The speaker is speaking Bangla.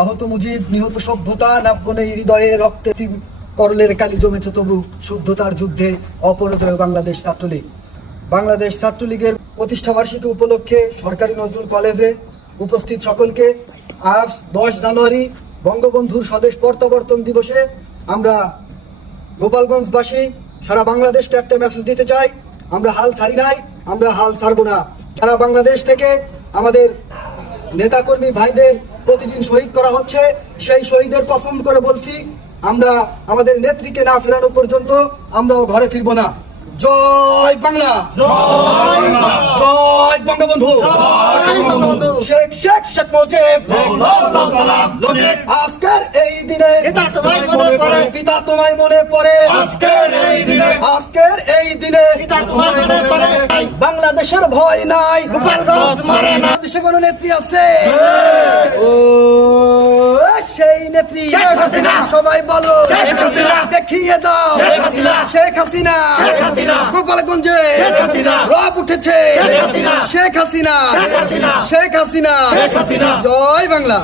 আহত মুজিব, নিহত সভ্যতা, নাপবনে হৃদয়ে রক্তে করলের কালি জমেছে তবু শুদ্ধতার যুদ্ধে অপরাজয় বাংলাদেশ ছাত্রলীগ। বাংলাদেশ ছাত্রলীগের প্রতিষ্ঠা বার্ষিকী উপলক্ষে সরকারি নজরুল কলেজে উপস্থিত সকলকে আজ 10 জানুয়ারি বঙ্গবন্ধুর স্বদেশ প্রত্যাবর্তন দিবসে আমরা গোপালগঞ্জবাসী সারা বাংলাদেশকে একটা মেসেজ দিতে চাই, আমরা হাল ছাড়ি নাই, আমরা হাল ছাড়বো না। সারা বাংলাদেশ থেকে আমাদের নেতাকর্মী ভাইদের প্রতিদিন শহীদ করা হচ্ছে, সেই শহীদের কসম করে বলছি আমরা আমাদের নেত্রীকে না ফেরানো পর্যন্ত আমরাও ঘরে ফিরবো না। জয় বাংলা, জয় বঙ্গবন্ধু, শেখ শেখ শেখ মুজিব। আজকের এই দিনে পিতা তোমায় মনে পড়ে, আজকের এই দিনে বাংলাদেশের ভয় নাই, বাংলাদেশে কোন নেত্রী আছে? ও সেই নেত্রী, সবাই বলো দেখিয়ে দাও, শেখ হাসিনা। গোপালগঞ্জে রব উঠেছে, শেখ হাসিনা, শেখ হাসিনা। জয় বাংলা।